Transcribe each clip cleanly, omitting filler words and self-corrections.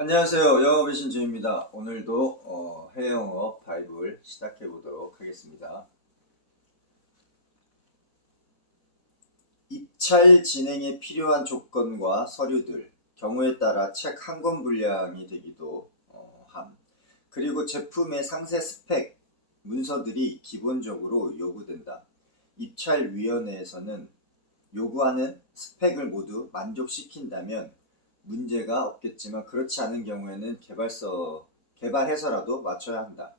안녕하세요. 영업의 신주입니다. 오늘도 해외 영업 바이블 시작해 보도록 하겠습니다. 입찰 진행에 필요한 조건과 서류들, 경우에 따라 책 한 권 분량이 되기도 함. 그리고 제품의 상세 스펙, 문서들이 기본적으로 요구된다. 입찰위원회에서는 요구하는 스펙을 모두 만족시킨다면 문제가 없겠지만 그렇지 않은 경우에는 개발해서라도 맞춰야 한다.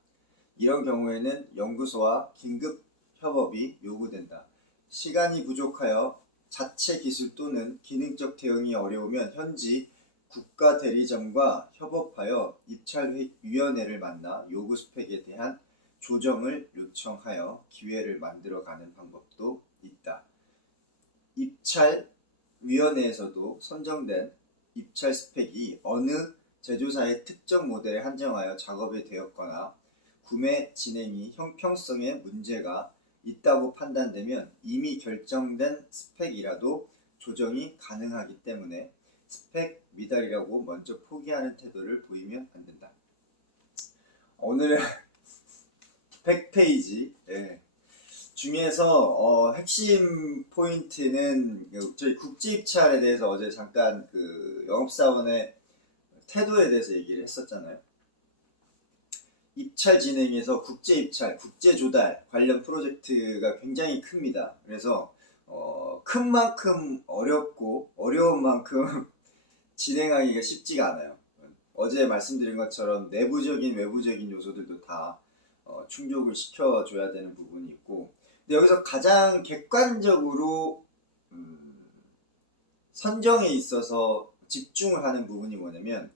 이런 경우에는 연구소와 긴급 협업이 요구된다. 시간이 부족하여 자체 기술 또는 기능적 대응이 어려우면 현지 국가 대리점과 협업하여 입찰위원회를 만나 요구 스펙에 대한 조정을 요청하여 기회를 만들어가는 방법도 있다. 입찰위원회에서도 선정된 입찰 스펙이 어느 제조사의 특정 모델에 한정하여 작업이 되었거나 구매 진행이 형평성에 문제가 있다고 판단되면 이미 결정된 스펙이라도 조정이 가능하기 때문에 스펙 미달이라고 먼저 포기하는 태도를 보이면 안 된다. 오늘의 100페이지 중에서 핵심 포인트는 저희 국제 입찰에 대해서 어제 잠깐 그 영업사원의 태도에 대해서 얘기를 했었잖아요. 입찰 진행에서 국제 입찰, 국제 조달 관련 프로젝트가 굉장히 큽니다. 그래서 큰 만큼 어렵고 어려운 만큼 진행하기가 쉽지가 않아요. 어제 말씀드린 것처럼 내부적인 외부적인 요소들도 다 충족을 시켜줘야 되는 부분이 있고, 근데 여기서 가장 객관적으로 선정에 있어서 집중을 하는 부분이 뭐냐면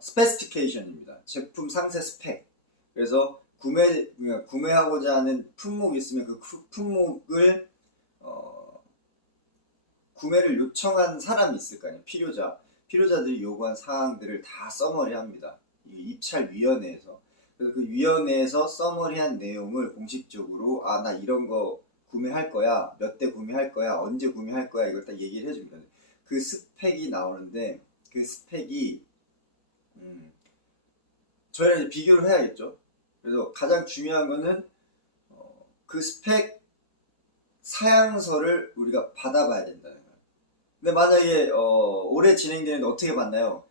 스페시피케이션입니다. 제품 상세 스펙. 그래서 구매하고자 하는 품목이 있으면 그 품목을 구매를 요청한 사람이 있을 거 아니에요. 필요자들이 요구한 사항들을 다 서머리합니다. 입찰위원회에서. 그래서 그 위원회에서 서머리한 내용을 공식적으로 나 이런 거 구매할 거야, 몇 대 구매할 거야, 언제 구매할 거야, 이걸 딱 얘기를 해줍니다. 그 스펙이 나오는데 그 스펙이 저희랑 비교를 해야겠죠. 그래서 가장 중요한 거는 그 스펙 사양서를 우리가 받아봐야 된다는 거예요. 근데 만약에 올해 진행되는데 어떻게 받나요?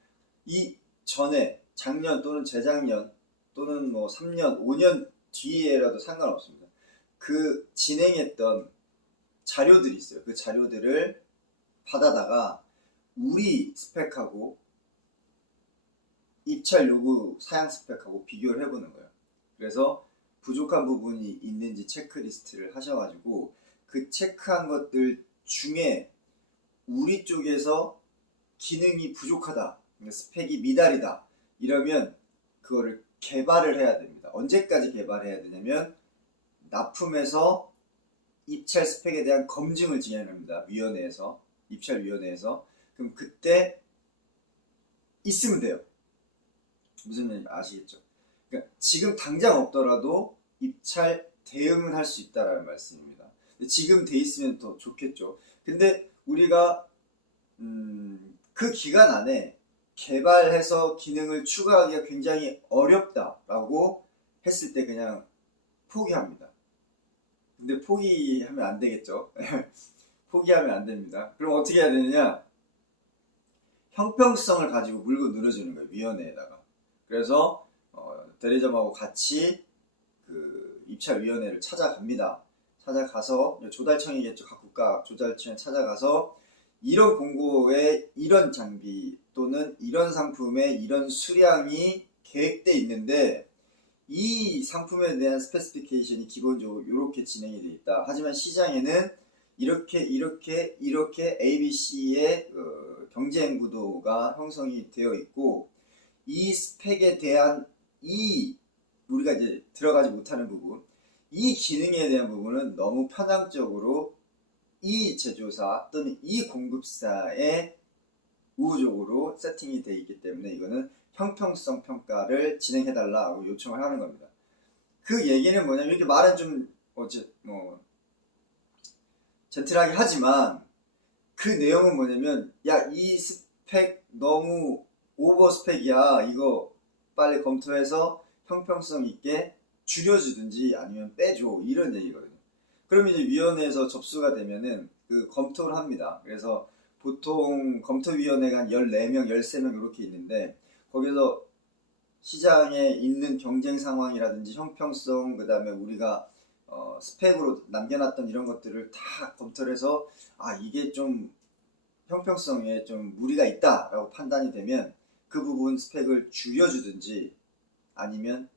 이 전에 작년 또는 재작년 또는 뭐 3년, 5년 뒤에라도 상관없습니다. 그 진행했던 자료들이 있어요. 그 자료들을 받아다가 우리 스펙하고 입찰 요구 사양 스펙하고 비교를 해보는 거예요. 그래서 부족한 부분이 있는지 체크리스트를 하셔가지고 그 체크한 것들 중에 우리 쪽에서 기능이 부족하다, 스펙이 미달이다 이러면 그거를 개발을 해야 됩니다. 언제까지 개발해야 되냐면 납품해서 입찰 스펙에 대한 검증을 진행합니다. 위원회에서, 입찰위원회에서. 그럼 그때 있으면 돼요. 무슨 말인지 아시겠죠? 그러니까 지금 당장 없더라도 입찰 대응은 할 수 있다라는 말씀입니다. 지금 돼 있으면 더 좋겠죠. 근데 우리가 그 기간 안에 개발해서 기능을 추가하기가 굉장히 어렵다라고 했을 때 그냥 포기합니다. 근데 포기하면 안 되겠죠. 포기하면 안 됩니다. 그럼 어떻게 해야 되느냐? 형평성을 가지고 물고 늘어주는 거예요. 위원회에다가. 그래서 대리점하고 같이 그 입찰위원회를 찾아갑니다. 찾아가서 조달청이겠죠. 각 국가 조달청에 찾아가서 이런 공고에 이런 장비 또는 이런 상품에 이런 수량이 계획돼 있는데 이 상품에 대한 스페시피케이션이 기본적으로 이렇게 진행이 되어 있다. 하지만 시장에는 이렇게 ABC의 경쟁 구도가 형성이 되어 있고 이 스펙에 대한 우리가 이제 들어가지 못하는 부분, 이 기능에 대한 부분은 너무 편향적으로 이 제조사 또는 이 공급사에 우호적으로 세팅이 되어 있기 때문에 이거는 형평성 평가를 진행해달라고 요청을 하는 겁니다. 그 얘기는 뭐냐면 이렇게 말은 좀 젠틀하게 하지만 그 내용은 뭐냐면 이 스펙 너무 오버 스펙이야. 이거 빨리 검토해서 형평성 있게 줄여주든지 아니면 빼줘. 이런 얘기거든요. 그럼 이제 위원회에서 접수가 되면은 그 검토를 합니다. 그래서 보통 검토위원회가 한 14명, 13명 이렇게 있는데 거기서 시장에 있는 경쟁 상황이라든지 형평성, 그 다음에 우리가 스펙으로 남겨놨던 이런 것들을 다 검토를 해서 아 이게 좀 형평성에 좀 무리가 있다라고 판단이 되면 그 부분 스펙을 줄여주든지 아니면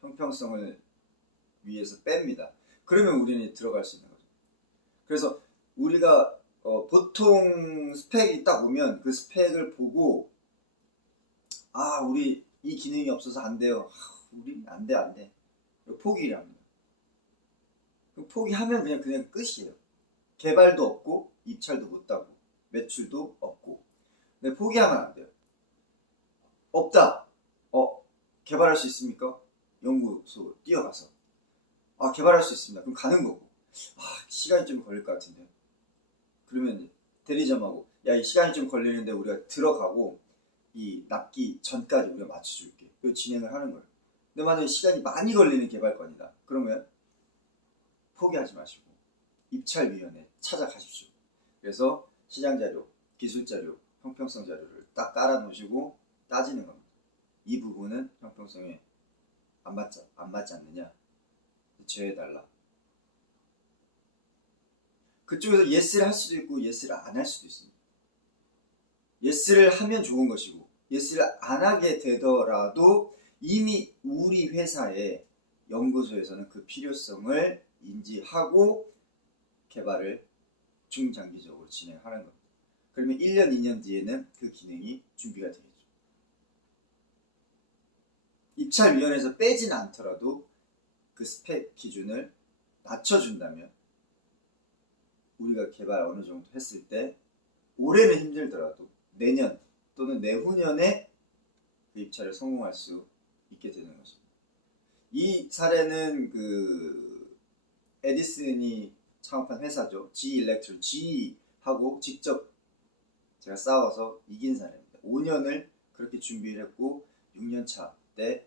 형평성을 위해서 뺍니다. 그러면 우리는 들어갈 수 있는 거죠. 그래서 우리가 보통 스펙이 딱 오면 그 스펙을 보고 아 우리 이 기능이 없어서 안 돼요. 우리 안 돼. 포기를 합니다. 포기하면 그냥 끝이에요. 개발도 없고 입찰도 못 하고 매출도 없고. 근데 포기하면 안 돼요. 없다. 개발할 수 있습니까? 연구소 뛰어가서 개발할 수 있습니다. 그럼 가는 거고. 시간이 좀 걸릴 것 같은데. 그러면 이제 대리점하고 야 이 시간이 좀 걸리는데 우리가 들어가고 이 납기 전까지 우리가 맞춰줄게. 그리고 진행을 하는 거예요. 근데 만약에 시간이 많이 걸리는 개발건이다. 그러면 포기하지 마시고 입찰위원회 찾아가십시오. 그래서 시장자료, 기술자료, 형평성 자료를 딱 깔아놓으시고 따지는 겁니다. 이 부분은 형평성에 안 맞지 않느냐? 제어해달라. 그쪽에서 예스를 할 수도 있고 예스를 안 할 수도 있습니다. 예스를 하면 좋은 것이고 예스를 안 하게 되더라도 이미 우리 회사의 연구소에서는 그 필요성을 인지하고 개발을 중장기적으로 진행하는 겁니다. 그러면 1년, 2년 뒤에는 그 기능이 준비가 되겠죠. 입찰위원회에서 빼진 않더라도 그 스펙 기준을 낮춰준다면 우리가 개발 어느 정도 했을 때 올해는 힘들더라도 내년 또는 내후년에 그 입찰을 성공할 수 있게 되는 것입니다. 이 사례는 그 에디슨이 창업한 회사죠. GE 일렉트론, GE하고 직접 제가 싸워서 이긴 사례입니다. 5년을 그렇게 준비를 했고 6년차 때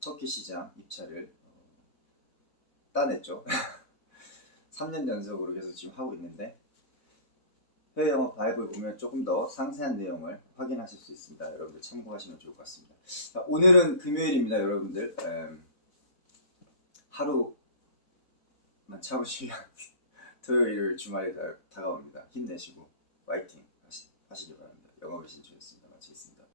터키 시장 입찰을 따냈죠. 3년 연속으로 계속 지금 하고 있는데 해외 영어 바이블 보면 조금 더 상세한 내용을 확인하실 수 있습니다. 여러분들 참고하시면 좋을 것 같습니다. 자, 오늘은 금요일입니다. 여러분들 하루만 참으시면 토요일 주말이 다가옵니다. 힘내시고 파이팅 하시기 바랍니다. 영어 비즈니스